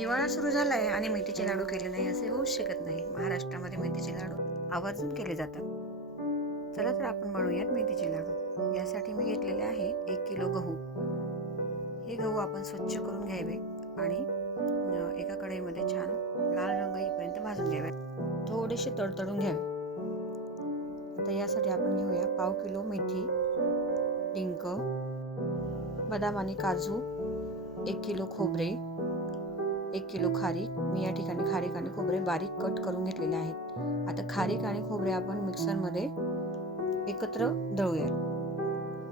हिवाळा सुरू झाला आहे आणि मेथीचे लाडू केले नाही असे होऊच शकत नाही. महाराष्ट्रामध्ये मेथीचे लाडू आवर्जून केले जातात. चला तर आपण बनवूयात मेथीचे लाडू. यासाठी मी घेतलेले आहे 1 किलो गहू. हे गहू आपण स्वच्छ करून घ्यावे आणि एका कढईमध्ये छान लाल रंग येईपर्यंत भाजून घ्यावे. थोडेसे तडतडून घ्यावे. आता यासाठी आपण घेऊया पाव किलो मेथी, डिंक, बदाम आणि काजू, 1 किलो खोबरे, 1 किलो खारीक. मी या ठिकाणी खारीक आणि खोबरे बारीक कट करून घेतलेले आहेत. आता खारीक आणि खोबरे आपण मिक्सरमध्ये एकत्र दळूया,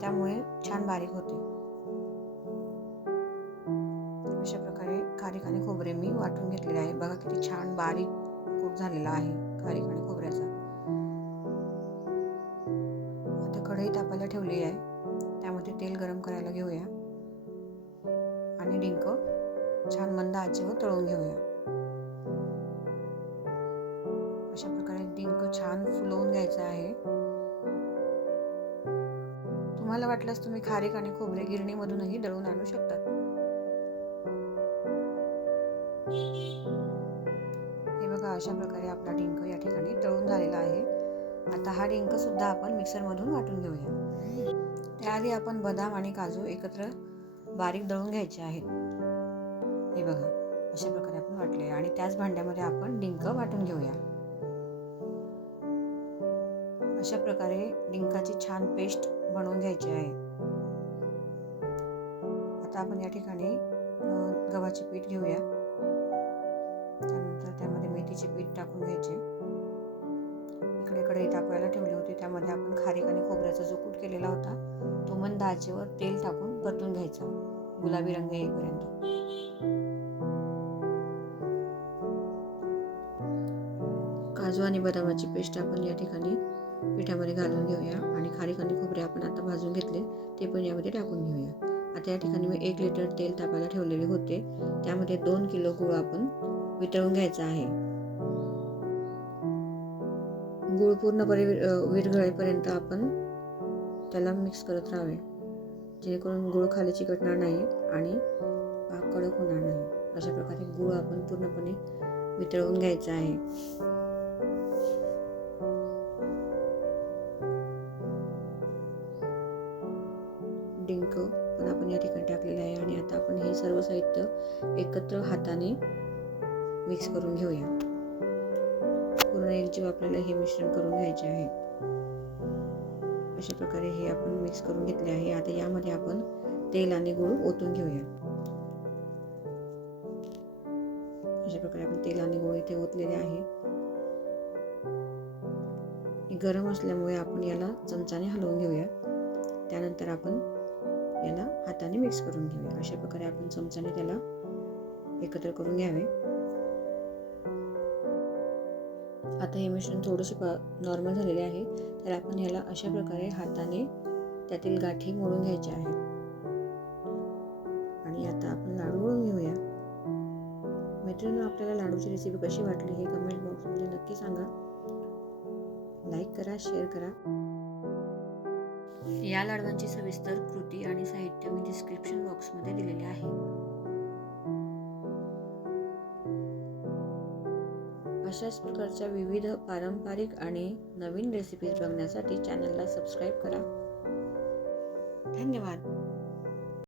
त्यामुळे छान बारीक होते. अशा प्रकारे खारीक आणि खोबरे मी वाटून घेतलेले आहे. बघा किती छान बारीक कूट झालेला आहे खारीक आणि खोबऱ्याचा. आता कढई तापायला ठेवली आहे, त्यामध्ये तेल गरम करायला घेऊया आणि डिंक छान मंद आचेवर तळून घेऊया. अशा प्रकारे डिंक छान फुलवून घ्यायचा आहे. तुम्हाला वाटल्यास तुम्ही खारीक आणि खोबरे गिरणीमधूनही दळून आणू शकतात. हे बघा, अशा प्रकारे आपला डिंक या ठिकाणी तळून झालेला आहे. आता हा डिंक सुद्धा आपण मिक्सरमधून वाटून घेऊया. त्याआधी आपण बदाम आणि काजू एकत्र बारीक दळून घ्यायचे आहेत. हे बघा, अशा प्रकारे आपण वाटले आणि त्याच भांड्यामध्ये आपण डिंक वाटून घेऊया. अशा प्रकारे डिंकाची छान पेस्ट बनवून घ्यायची आहे. आता आपण या ठिकाणी गव्हाचे पीठ घेऊया. त्यानंतर त्यामध्ये मेथीचे पीठ टाकून घ्यायचे. इकडे कढई तापवायला ठेवली होती, त्यामध्ये आपण खारीक आणि खोबऱ्याचा जो कूट केलेला होता तो मंद आचेवर तेल टाकून परतून घ्यायचा गुलाबी रंग येईपर्यंत. काजू आणि बदामाची पेस्ट आपण या ठिकाणी पिठामध्ये घालून घेऊया आणि खारीक आणि खोबरे आपण आता भाजून घेतले ते पण यामध्ये टाकून घेऊया. आता या ठिकाणी मी 1 लिटर तेल तापायला ठेवलेले होते, त्यामध्ये 2 किलो गूळ आपण वितळून घ्यायचा आहे. गूळ पूर्णपणे विरघळेपर्यंत आपण त्याला मिक्स करत राहावे, जेणेकरून गूळ खाली चिकटणार नाही आणि पाक कडक होणार नाही. अशा प्रकारे गूळ आपण पूर्णपणे वितळवून घ्यायचा आहे. डिंक पण आपण या ठिकाणी टाकलेलं आहे आणि आता आपण हे सर्व साहित्य एकत्र हाताने मिक्स करून घेऊया. पूर्ण एकजीव आपल्याला हे मिश्रण करून घ्यायचे आहे. अशा प्रकारे हे आपण मिक्स करून घेतले आहे. आता यामध्ये आपण तेल आणि गूळ ओतून घेऊया. अशा प्रकारे आपण तेल आणि गूळ इथे ओतलेले आहे. गरम असल्यामुळे आपण याला चमचाने हलवून घेऊया. त्यानंतर आपण याला हाताने मिक्स करून घेऊया. अशा प्रकारे आपण चमचाने त्याला एकत्र करून घ्यावे. आता हे मिश्रण थोडेसे नॉर्मल झालेले आहे, तर आपण याला अशा प्रकारे हाताने त्यातील गाठी मोडून घ्यायच्या आहेत आणि आता आपण लाडू वळून घेऊया. मैत्रिणींनो, आपल्याला लाडूची रेसिपी कशी वाटली हे कमेंट बॉक्समध्ये नक्की सांगा. लाईक करा, शेअर करा. या लाडवांची सविस्तर कृती आणि साहित्य मी डिस्क्रिप्शन बॉक्समध्ये दिलेले आहे. अशाच प्रकारच्या विविध पारंपरिक आणि नवीन रेसिपीज बघण्यासाठी चॅनलला सबस्क्राईब करा. धन्यवाद.